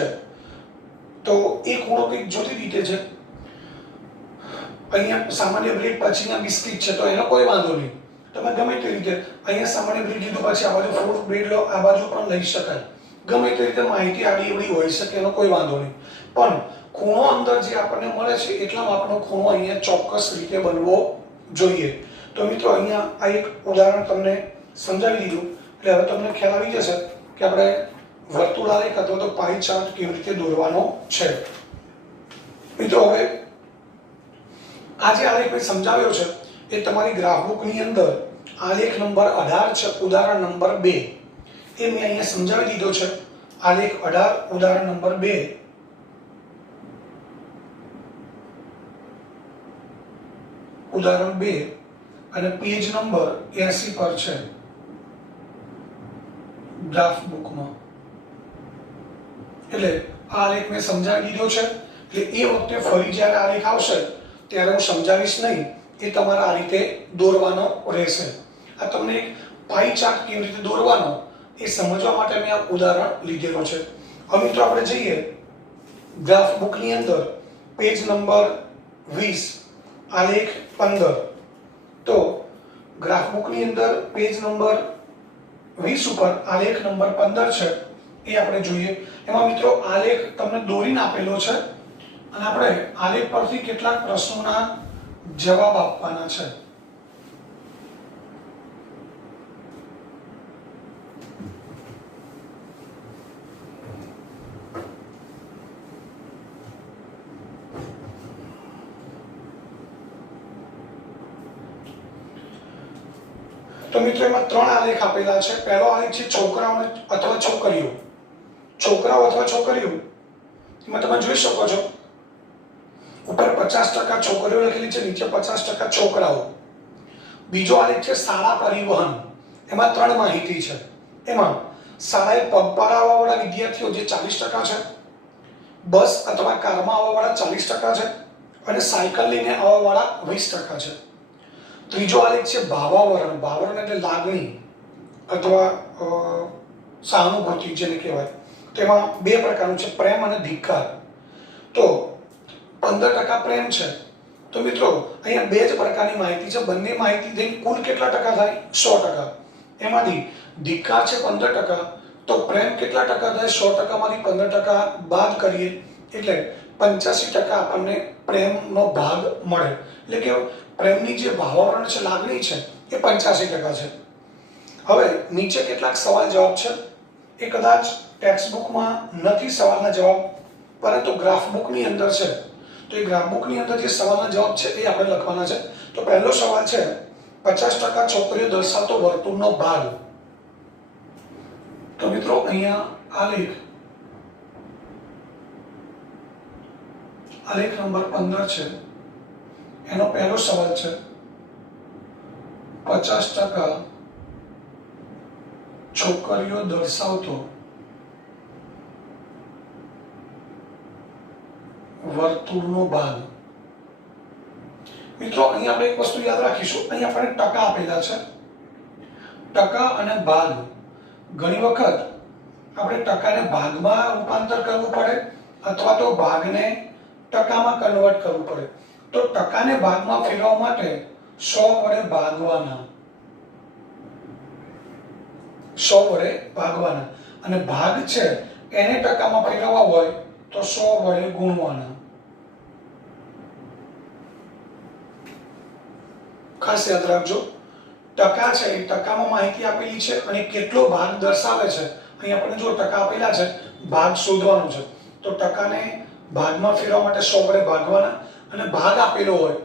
તો એ ખૂણો કંઈક જુદી રીતે છે. અહીંયા સામાન્ય બ્રેડ પછીના બિસ્કિટ છે તો એનો કોઈ વાંધો નહીં. તમે ગમે તે રીતે અહીંયા સામાન્ય બ્રેડ લીધું પછી આ બાજુ ફ્રૂટ બ્રેડ લો, આ બાજુ પણ લઈ શકાય. ગમે તે રીતે માહિતી આડી એવડી હોઈ શકે, એનો કોઈ વાંધો નહીં, પણ ખૂણો અંદર જે આપણને મળે છે એટલામાં આપણો ખૂણો અહીંયા ચોક્કસ રીતે બનવો જોઈએ. તો મિત્રો અહીંયા આ એક ઉદાહરણ તમને સમજાવી દીધું એટલે હવે તમને ખ્યાલ આવી જશે કે આપણે વર્તુળ આલેખ અથવા તો પાઈ ચાર્ટ કેવી રીતે દોરવાનો છે. મિત્રો હવે આ જે આલેખ મેં સમજાવ્યો છે એ તમારી ગ્રાફ બુકની અંદર આલેખ નંબર 18 છે, ઉદાહરણ નંબર 2 એ મેં અહીંયા સમજાવી દીધો છે. આલેખ 18 ઉદાહરણ નંબર 2 ઉદાહરણ 2 અને પેજ નંબર 80 પર છે ગ્રાફ બુકમાં. એટલે આ આલેખ મેં સમજાવી દીધો છે એટલે એ વખતે ફરી જ્યારે આલેખ આવશે ત્યારે હું સમજાવીશ નહીં, એ તમારે આ રીતે દોરવાનો રહેશે. આ તમને એક પાઈ ચાર્ટ કેવી રીતે દોરવાનો એ સમજવા માટે મેં આ ઉદાહરણ લીધેલો છે. હવે મિત્રો આપણે જઈએ ગ્રાફ બુકની અંદર પેજ નંબર 20 આલેખ 15. તો ગ્રાફ બુકની અંદર પેજ નંબર 20 ઉપર આલેખ નંબર 15 છે એ આપણે જોઈએ. એમાં મિત્રો આલેખ તમને દોરીને આપેલો છે અને આપણે આલેખ પરથી કેટલાક પ્રશ્નોના જવાબ આપવાના છે. તો મિત્રો એમાં 3 આલેખ આપેલા છે. પહેલો આલેખ છે છોકરાઓ અથવા છોકરીઓ. છોકરાઓ અથવા છોકરીઓ એમાં તમે જોઈ શકો છો ઉપર 50% છોકરીઓ લખેલી છે, નીચે 50% છોકરાઓ. બીજો આલેખ છે શાળા પરિવહન. એમાં 3 માહિતી છે. એમાં શાળાએ પગપાળા આવવાવાળા વિદ્યાર્થીઓ જે 40% છે, બસ અથવા કારમાં આવવાવાળા 40% છે અને સાયકલ લઈને આવવાવાળા 20% છે. ત્રીજો આલેખ છે ભાવાવરણ. ભાવાવરણ એટલે લાગણી અથવા સહાનુભૂતિ જેને કહેવાય. તેમાં 2 પ્રકારનું છે, પ્રેમ અને ધિક્કાર. તો 15% પ્રેમ છે. તો મિત્રો અહીંયા 2 જ પ્રકારની માહિતી છે. બંને માહિતી થઈ કુલ કેટલા ટકા થાય? 100%. એમાંથી ધિક્કાર છે 15%, તો પ્રેમ કેટલા ટકા થાય? 100% માંથી 15% બાદ કરીએ એટલે 85% આપણને પ્રેમનો ભાગ મળે. એટલે કે પ્રેમની જે ભાવાવરણ છે, લાગણી છે, એ 85% છે. હવે નીચે કેટલાક સવાલ જવાબ છે. એ કદાચ ટેક્સ્ટ બુકમાં નથી સવાલના જવાબ, પરંતુ ગ્રાફ બુકની અંદર છે. તો એ ગ્રાફ બુકની અંદર જે સવાલના જવાબ છે એ આપણે લખવાના છે. તો પહેલો સવાલ છે 50% છોકરીઓ દર્શાવતો વર્તુળનો ભાગ. તો મિત્રો અહીંયા આલેખ નંબર 15 છે. એનો પહેલો સવાલ છે 50% છોકરીઓ દર્શાવતો વર્તુળનો ભાગ. મિત્રો અહીંયા આપણે એક વસ્તુ યાદ રાખીશું. અહીંયા આપણે ટકા આપેલા છે. ટકા અને ભાગ. ઘણી વખત આપણે ટકાને ભાગમાં રૂપાંતર કરવું પડે અથવા તો ભાગને ટકામાં કન્વર્ટ કરવું પડે. તો ટકાને ભાગમાં ફેરવવા માટે 100 વડે ભાગવાના. 100 વડે ભાગવાના અને ભાગ છે એને ટકામાં ફેરવવા હોય તો 100 વડે ગુણવાના. ખાસ યાદ રાખજો, ટકા છે એ ટકામાં માહિતી આપેલી છે અને કેટલો ભાગ દર્શાવે છે. અહીં આપણે જો ટકા આપેલા છે, ભાગ શોધવાનો છે. તો ટકાને ભાગમાં ફેરવવા માટે 100 વડે ભાગવાના અને ભાગ આપેલો હોય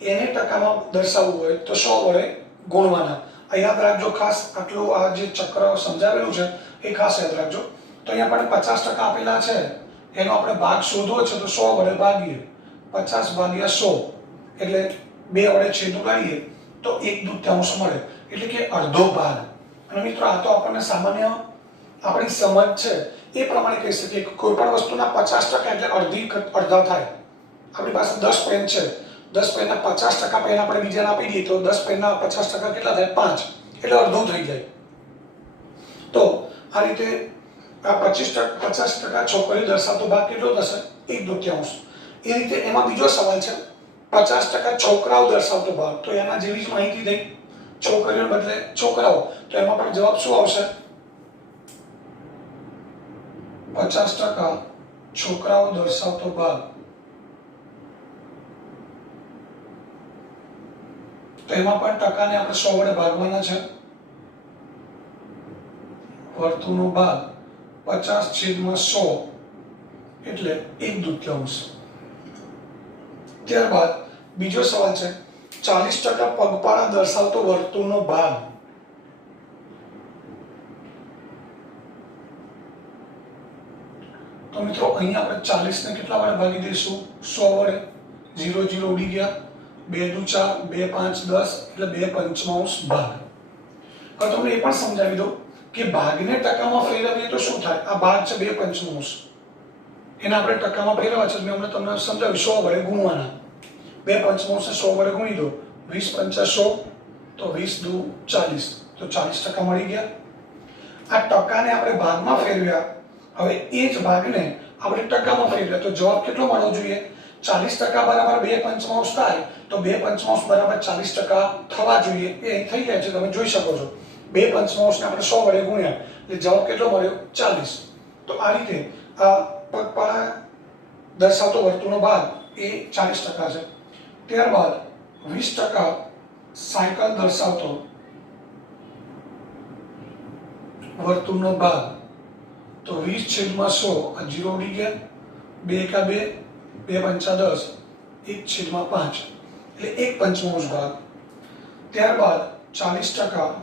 એને ટકામાં દર્શાવવું હોય તો 100 વડે ગુણવાના. આ યાદ રાખજો ખાસ. આટલું આ જે ચક્ર સમજાવેલું છે એ ખાસ યાદ રાખજો. તો અહીંયા આપણે 50% આપેલા છે, એનો આપણે ભાગ શોધવો છે તો 100 વડે ભાગીએ. 50 ભાગ્યા 100 એટલે 2 વડે છેદ ઉડાડીએ તો 1/2 મળે, એટલે કે અડધો ભાગ. અને મિત્રો આ તો આપણને સામાન્ય આપણી સમજ છે એ પ્રમાણે કહી શકીએ કે કોઈ પણ વસ્તુના 50% એટલે અડધા થાય. આપણી પાસે 10 પેન છે, 10 પેનના 50% પેન આપણે બીજાને આપી દઈએ તો 10 પેનના 50% કેટલા થાય? 5, એટલે અડધું થઈ જાય. તો આ રીતે આ 50% છોકરીઓ દર્શાવતો ભાગ કેટલો થશે? 1/2. એ રીતે એમાં બીજો સવાલ છે 50% છોકરાઓ દર્શાવતો ભાગ. તો એના જેવી જ માહિતી થઈ, છોકરીઓને બદલે છોકરાઓ. તો એમાં પણ જવાબ શું આવશે? 50% છોકરાઓ દર્શાવતો ભાગ, તો એમાં પણ ટકાને આપણે 100 વડે ભાગવાના છે. વર્તુળનો ભાગ 50/100 એટલે 1/2. ત્યારબાદ બીજો સવાલ છે 40% પગપાળા દર્શાવતો વર્તુળનો ભાગ. તો મિત્રો અહીંયા આપણે 40 ને કેટલા વડે ભાગી દઈશું? 100 વડે. 0 0 ઉડી ગયા. 2 દુ 4, 2 5 10 એટલે 2/55 ભાગ. હવે તમને એ પણ સમજાવી દઉં કે ભાગને ટકામાં ફેરવીએ તો શું થાય? આ ભાગ છે 2/55, એને આપણે ટકામાં ફેરવવા છે. મેં હમણાં તમને સમજાવ્યું 100 વડે ગુણવાના. 2/55 ને 100 વડે ગુણી દો, 20 × 100 તો 20 દુ 40, તો 40% મળી ગયા. આ ટકાને આપણે ભાગમાં ફેરવ્યા, હવે એ જ ભાગને આપણે ટકામાં ફેરવ્યા, તો જવાબ કેટલો મળવો જોઈએ? 40% બરાબર 2/55 થાય, તો 2/55 બરાબર 40% થવા જોઈએ. એ અહીં થઈ જાય છે, તમે જોઈ શકો છો. 2/55 ને આપણે 100 વડે ગુણ્યા એટલે જવાબ કેટલો મળ્યો? 40. તો આ રીતે આ પગપાળા દર્શાવતો વર્તુળનો ભાગ એ 40% છે. ત્યારબાદ 20% સાયકલ દર્શાવતો વર્તુળનો ભાગ, તો 20/100, આ 0 ઉડી ગયા. 2 × 2, 2 × 5 10, 1/5 એટલે 1/55 ભાગ. ત્યારબાદ 40%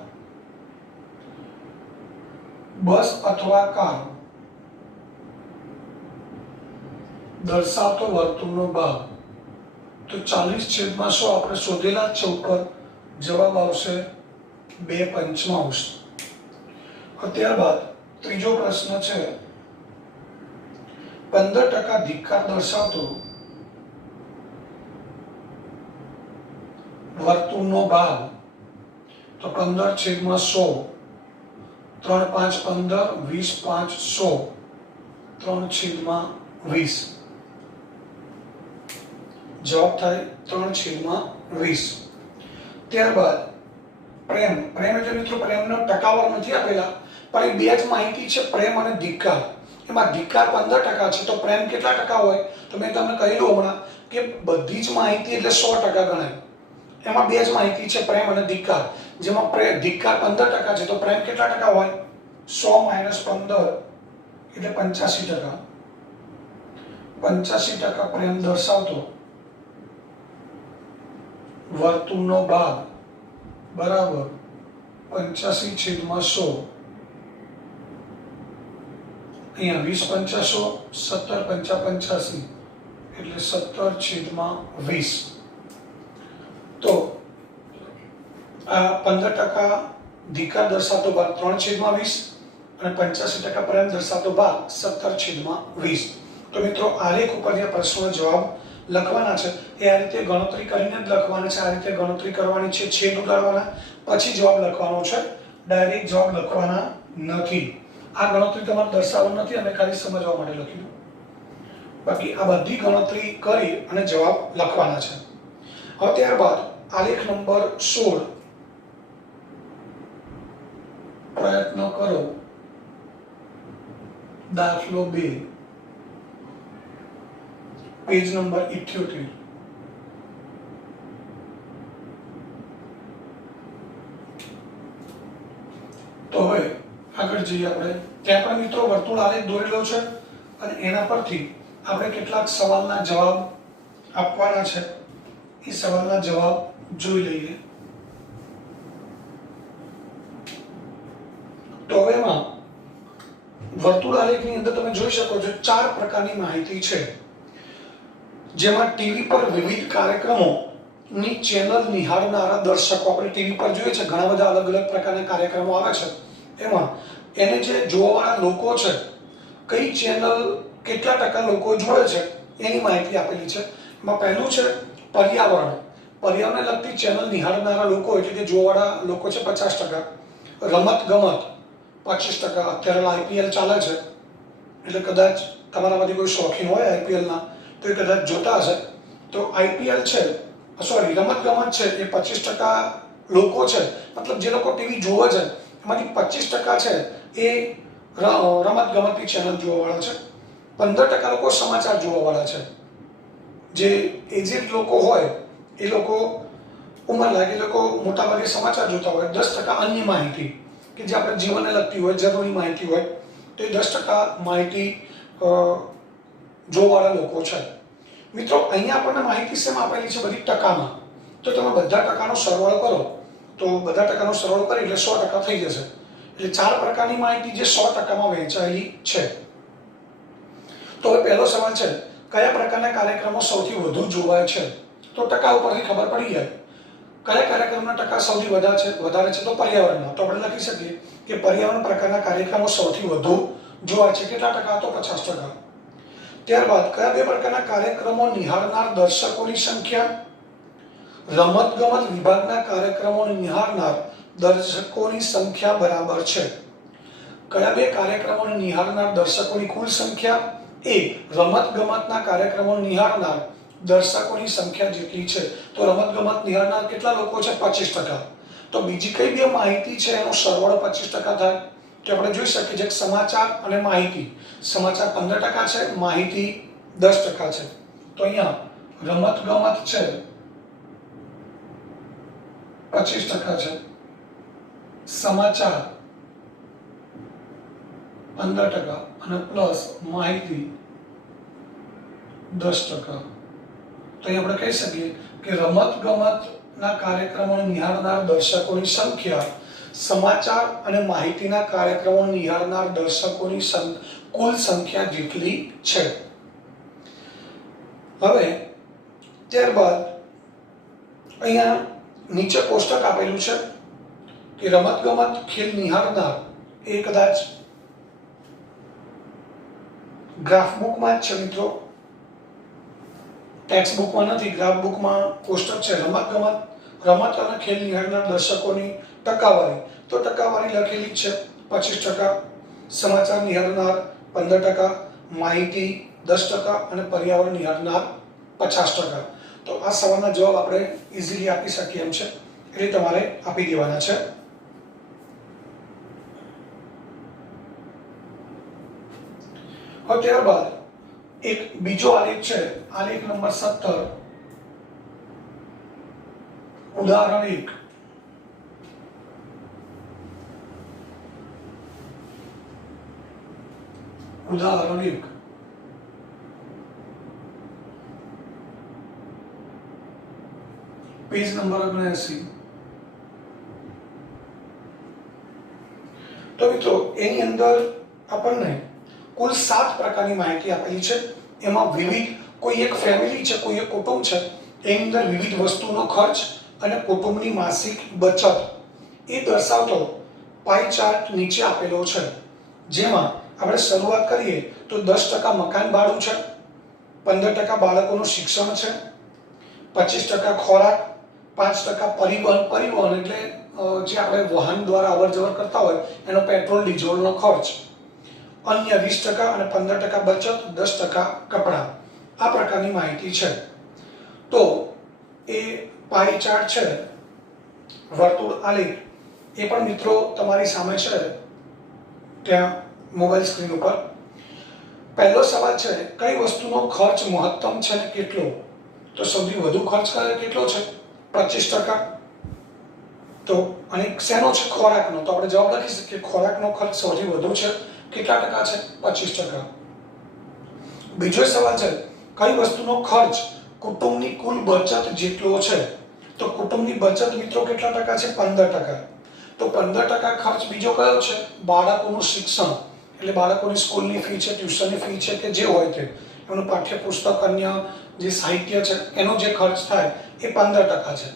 બસ અથવા કાર દર્શાવતો વર્તુળનો ભાગ, તો 40/100 આપણે શોધેલા જ છે ઉપર, જવાબ આવશે 2/55. ત્યારબાદ ત્રીજો પ્રશ્ન છે 15% ધિક્કાર દર્શાવતો વર્તુળનો ભાગ, તો 15/100, 3 5 15, 20 5 100, 3/20. જવાબ થાય 3/20. ત્યારબાદ પ્રેમ. પ્રેમ એટલે મિત્રો પ્રેમનો ટકાવાર નથી આપેલા, પણ એ બે જ માહિતી છે, પ્રેમ અને ધિક્કાર. એમાં ધિક્કાર 15% છે, તો પ્રેમ કેટલા ટકા હોય? તો મેં તમને કહેલું હમણાં કે બધી જ માહિતી એટલે 100% ગણાય. એમાં બે જ માહિતી છે, પ્રેમ અને ધિક્કાર. જેમાં ધિક્કાર 15% છે, તો પ્રેમ કેટલા ટકા હોય? 100 - 15 એટલે 85%. 85% પ્રેમ દર્શાવતો વર્તુળનો ભાગ બરાબર 85/100. અહીંયા 20 × 100, 17 × 85 એટલે 17/20. તો આ 15% ધિક્કાર દર્શાવતો ભાગ 3/20 અને 85% પ્રેમ દર્શાવતો ભાગ 17/20. તો મિત્રો આલેખ ઉપર જે પ્રશ્નનો જવાબ લખવાના છે એ આ રીતે ગણતરી કરીને જ લખવાના છે. આ રીતે ગણતરી કરવાની છે, છેદ ઉડાડવાના, પછી જવાબ લખવાનો છે. ડાયરેક્ટ જવાબ લખવાના નથી. આ ગણતરી તમારે દર્શાવવાની નથી, અમે ખાલી સમજવા માટે લખ્યું. બાકી આ બધી ગણતરી કરી અને જવાબ લખવાના છે. હવે ત્યારબાદ આલેખ નંબર 16, પ્રયત્ન કરો. દાખલો 2, પેજ નંબર 78. તો હવે આગળ જઈએ આપણે. ત્યાં પણ મિત્રો વર્તુળ આલેખ દોરેલો છે અને એના પરથી આપણે કેટલાક સવાલના જવાબ આપવાના છે. એ સવાલના જવાબ જોઈ લઈએ. તો હવે એમાં વર્તુળ આલેખની અંદર તમે જોઈ શકો છો 4 પ્રકારની માહિતી છે, જેમાં ટીવી પર વિવિધ કાર્યક્રમોની ચેનલ નિહાળનારા દર્શકો, આપણે ટીવી પર જોઈએ છે ઘણા બધા અલગ અલગ પ્રકારના કાર્યક્રમો આવે છે, એમાં એને જે જોવાવાળા લોકો છે, કઈ ચેનલ કેટલા ટકા લોકો જોવે છે એની માહિતી આપેલી છે. એમાં પહેલું છે પર્યાવરણ. પર્યાવરણને લગતી ચેનલ નિહાળનારા લોકો એટલે કે જોવાવાળા લોકો છે 50%. રમત ગમત 25%. અત્યારે આઈપીએલ ચાલે છે એટલે કદાચ તમારામાંથી કોઈ શોખીન હોય આઈપીએલના તો એ કદાચ જોતા હશે. તો આઈપીએલ છે, સોરી રમત ગમત છે, એ 25% લોકો છે. મતલબ જે લોકો ટીવી જોવે છે એમાંથી 25% છે એ રમત ગમતની ચેનલ જોવાવાળા છે, 15% લોકો સમાચાર જોવાવાળા છે. જે એજેડ લોકો હોય એ લોકો, ઉંમર લાગે લોકો મોટાભાગે સમાચાર જોતા હોય. 10% અન્ય માહિતી કે જે આપણે જીવનને લગતી હોય, જરૂરી માહિતી હોય, તો એ 10% માહિતી જોવાવાળા લોકો છે. મિત્રો અહીંયા આપણને માહિતી શેમાં આપેલી છે? બધી ટકામાં. તો તમે બધા ટકાનો સરવાળો કરો, તો બધા ટકાનો સરવાળો કરી એટલે 100% થઈ જશે. એટલે 4 પ્રકારની માહિતી જે 100%માં વહેંચાયેલી છે. તો હવે પહેલો સવાલ છે, કયા પ્રકારના કાર્યક્રમો સૌથી વધુ જોવાય છે? તો ટકા ઉપરથી ખબર પડી જાય. કયા કાર્યક્રમના ટકા સૌથી વધારે છે? તો પર્યાવરણના. તો આપણે લખી શકીએ કે પર્યાવરણ પ્રકારના કાર્યક્રમો સૌથી વધુ જોવાય છે. કેટલા ટકા? તો 50%. ત્યારબાદ કયા 2 પ્રકારના કાર્યક્રમો નિહાળનાર દર્શકોની સંખ્યા? રમતગમત વિભાગના કાર્યક્રમો નિહાળનાર દર્શકોની સંખ્યા બરાબર છે. કયા 2 કાર્યક્રમોને નિહાળનાર દર્શકોની કુલ સંખ્યા એ રમતગમતના કાર્યક્રમો નિહાળનાર દર્શકોની સંખ્યા જેટલી છે. તો રમતગમત નિહાળનાર કેટલા લોકો છે? 25%. તો બીજી કઈ 2 માહિતી છે એનો સરવાળો 25% થાય? તો આપણે જોઈ શકીએ છીએ સમાચાર અને માહિતી. સમાચાર 15% છે, માહિતી 10% છે. તો અહીંયા રમતગમત છે 25% છે, સમાચાર 15% અને પ્લસ માહિતી 10%. તો અહીં આપણે કહી શકીએ કે રમતગમતના કાર્યક્રમો નિહાળનાર દર્શકોની સંખ્યા સમાચાર અને માહિતીના કાર્યક્રમો નિહાળનાર દર્શકોની કુલ સંખ્યા જેટલી છે. હવે ત્યારબાદ અહીંયા નીચે કોષ્ટક આપેલું છે કે રમતગમત ખેલ નિહાળનાર એ કદાચ ગ્રાફ બુકમાં જ છે મિત્રો, ટેક્સ્ટ બુકમાં નથી. ગ્રાફ બુકમાં કોષ્ટક છે રમત અને ખેલ નિહાળનાર દર્શકોની ટકાવારી. તો ટકાવારી લખેલી જ છે 25%, સમાચાર નિહાળનાર 15%, માહિતી 10% અને પર્યાવરણ નિહાળનાર 50%. તો આ સવાલના જવાબ આપણે ઇઝીલી આપી શકીએ એમ છે, એટલે તમારે આપી દેવાના છે. હવે ત્યારબાદ એક બીજો આલેખ છે, આલેખ નંબર 17, ઉદાહરણ 1. ઉદાહરણ 1. Page number 79. તો મિત્રો એની અંદર આપણને કુલ 7 પ્રકારની માહિતી આપેલી છે. એમાં વિવિધ, કોઈ એક ફેમિલી છે, કોઈ એક કુટુંબ છે, એની અંદર વિવિધ વસ્તુનો ખર્ચ અને કુટુંબની માસિક બચત એ દર્શાવતો પાઈ ચાર્ટ નીચે આપેલો છે. જેમાં આપણે શરૂઆત કરીએ તો 10% મકાન ભાડું છે, 15% બાળકોનું શિક્ષણ છે, 25% ખોરાક, 5% પરિવહન એટલે જે આપણે વાહન દ્વારા અવર જવર કરતા હોય એનો પેટ્રોલ ડીઝલનો ખર્ચ, અન્ય 20% અને 15% બચત, 10% કપડાં. આ પ્રકારની માહિતી છે. તો એ પાઈ ચાર્ટ છે, વર્તુળ આલેખ, એ પણ મિત્રો તમારી સામે છે ત્યાં મોબાઈલ સ્ક્રીન ઉપર. પહેલો સવાલ છે, કઈ વસ્તુનો ખર્ચ મહત્તમ છે અને કેટલો? તો સૌથી વધુ ખર્ચ કેટલો છે? 25%. તો અને શેનો છે? ખોરાકનો. તો આપણે જવાબ લખી શકીએ ખોરાકનો ખર્ચ સૌથી વધુ છે. કેટલા ટકા છે? 25%. બીજો સવાલ છે, કઈ વસ્તુનો ખર્ચ કુટુંબની કુલ બચત જેટલો છે? તો કુટુંબની બચત મિત્રો કેટલા ટકા છે? 15%. તો 15% ખર્ચ બીજો કયો છે? બાળકોનું શિક્ષણ, એટલે બાળકોની સ્કૂલની ફી છે, ટ્યુશનની ફી છે કે જે હોય તે, એનું પાઠ્યપુસ્તક, અન્ય જે સાહિત્ય છે એનો જે ખર્ચ થાય એ 15% છે.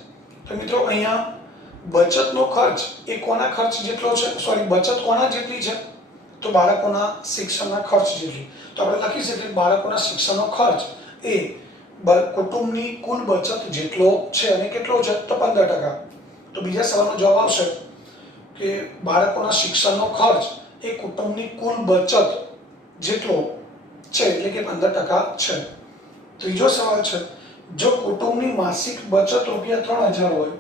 તો મિત્રો અહીંયા બચતનો ખર્ચ એ કોના ખર્ચ જેટલો છે? બચત કોના જેટલી છે? તો બાળકોના શિક્ષણના ખર્ચ જેટલી. તો આપણે લખી શકીએ બાળકોના શિક્ષણનો ખર્ચ એ કુટુંબની કુલ બચત જેટલો છે. અને કેટલો છે? તો 15%. તો બીજા સવાલનો જવાબ આવશે કે બાળકોના શિક્ષણનો ખર્ચ એ કુટુંબની કુલ બચત જેટલો છે, એટલે કે 15% છે. ત્રીજો સવાલ છે, જો કુટુંબની માસિક બચત ₹3000 હોય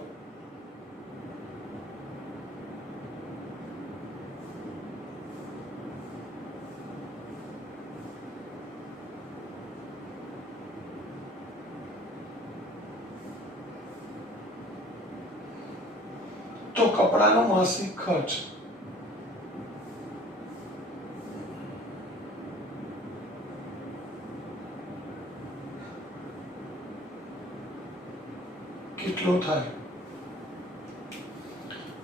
તો કપડાનો માસિક ખર્ચ કેટલો થાય?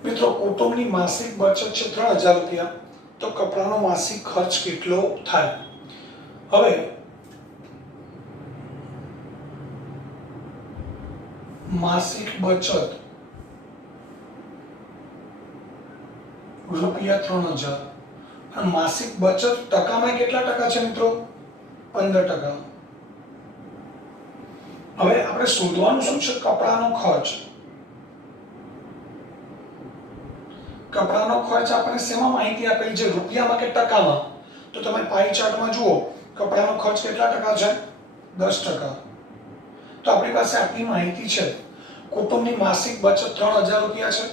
મિત્રો કુટુંબની માસિક બચત છે 3000 રૂપિયા, તો કપડાનો માસિક ખર્ચ કેટલો થાય? હવે માસિક બચત રૂપિયા 3000 અને માસિક બચત ટકામાં કેટલા ટકા છે મિત્રો? 15%. હવે આપણે શોધવાનું શું છે? કપડાનો ખર્ચ. કપડાનો ખર્ચ આપણે શેમાં માહિતી આપેલી છે? રૂપિયામાં કે ટકામાં? તો તમે પાઈ ચાર્ટમાં જુઓ, કપડાનો ખર્ચ કેટલા ટકા છે? 10%. તો આપણી પાસે આટલી માહિતી છે. કુટુંબની માસિક બચત 3000 રૂપિયા છે,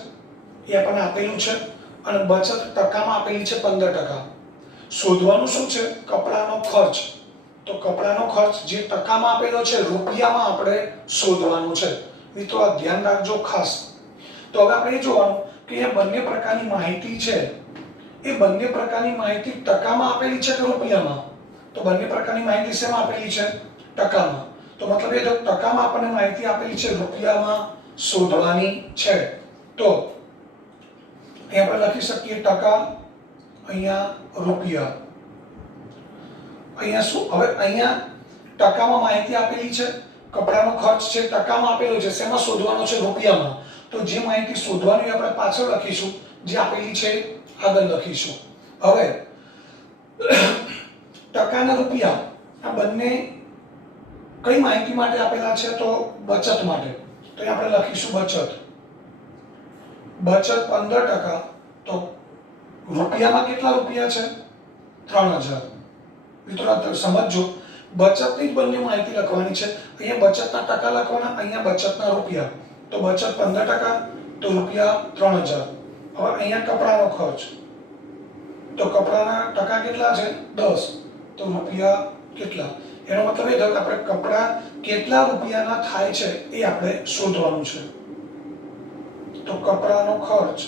એ આપણને આપેલું છે, અને બચત ટકામાં આપેલી છે 15%. શોધવાનું શું છે? કપડાનો ખર્ચ. તો કપડાનો ખર્ચ જે ટકામાં આપેલો છે, રૂપિયામાં આપણે શોધવાનું છે. મિત્રો આ ધ્યાન રાખજો ખાસ. તો હવે આપણે એ જોવાનું કે એ બંને પ્રકારની માહિતી છે, એ બંને પ્રકારની માહિતી ટકામાં આપેલી છે કે રૂપિયામાં? તો બંને પ્રકારની માહિતી શેમાં આપેલી છે? ટકામાં. તો મતલબ એ જો ટકામાં આપણને માહિતી આપેલી છે, રૂપિયામાં શોધવાની છે. તો અહીં આપણે લખી શકીએ ટકા, અહીંયા રૂપિયા. અહીંયા શું? હવે અહીંયા ટકામાં માહિતી આપેલી છે, કપડાનો ખર્ચ છે ટકામાં આપેલો છે, શેમાં શોધવાનો છે? રૂપિયામાં. તો જે માહિતી શોધવાની આપણે પાછળ લખીશું, જે આપેલી છે આગળ લખીશું. હવે ટકા અને રૂપિયા આ બંને કઈ માહિતી માટે આપેલા છે? તો બચત માટે. તો અહીં આપણે લખીશું બચત. બચત 15%. તો રૂપિયામાં કેટલા રૂપિયા છે? 3000. મિત્રો સમજો, બચતની જ બંને માહિતી લખવાની છે. અહીંયા બચતના ટકા લખવાના, અહીંયા બચતના રૂપિયા. તો બચત 15%, તો રૂપિયા 3000. હવે અહીંયા કપડાનો ખર્ચ. તો કપડાના ટકા કેટલા છે? 10. તો રૂપિયા કેટલા? એનો મતલબ એ થયો કે આપણે કપડા કેટલા રૂપિયાના થાય છે એ આપણે શોધવાનું છે. તો કપડાનો ખર્ચ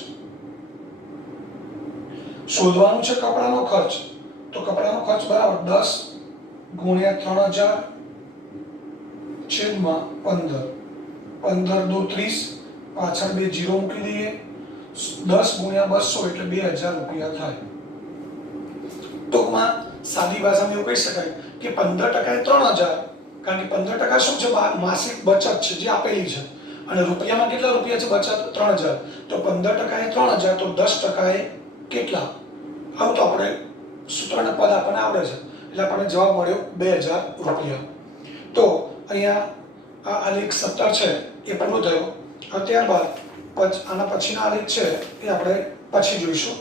શોધવાનું છે. કપડાનો ખર્ચ. તો કપડાનો ખર્ચ બરાબર 10 ગુણ્યા 3000 છેદમાં 15. 15 દુ 30, પાછળ 2 જીરો મૂકી દઈએ. 10 ગુણ્યા 200 એટલે 2000 રૂપિયા થાય. ટૂંકમાં સાદી ભાષામાં એવું કહી શકાય કે 15% એ 3000, કારણ કે 15% શું છે? માસિક બચત છે જે આપેલી છે, અને રૂપિયામાં કેટલા રૂપિયા છે બચત? 3000. તો 15% એ 3000, તો 10% એ કેટલા? આવું તો આપણે સૂત્રના પદ આપણને આવડે છે, એટલે આપણને જવાબ મળ્યો 2000 રૂપિયા. તો અહીંયા આ આલેખ 17 છે એ પૂરો થયો. હવે ત્યારબાદ આના પછીના આલેખ છે એ આપણે પછી જોઈશું.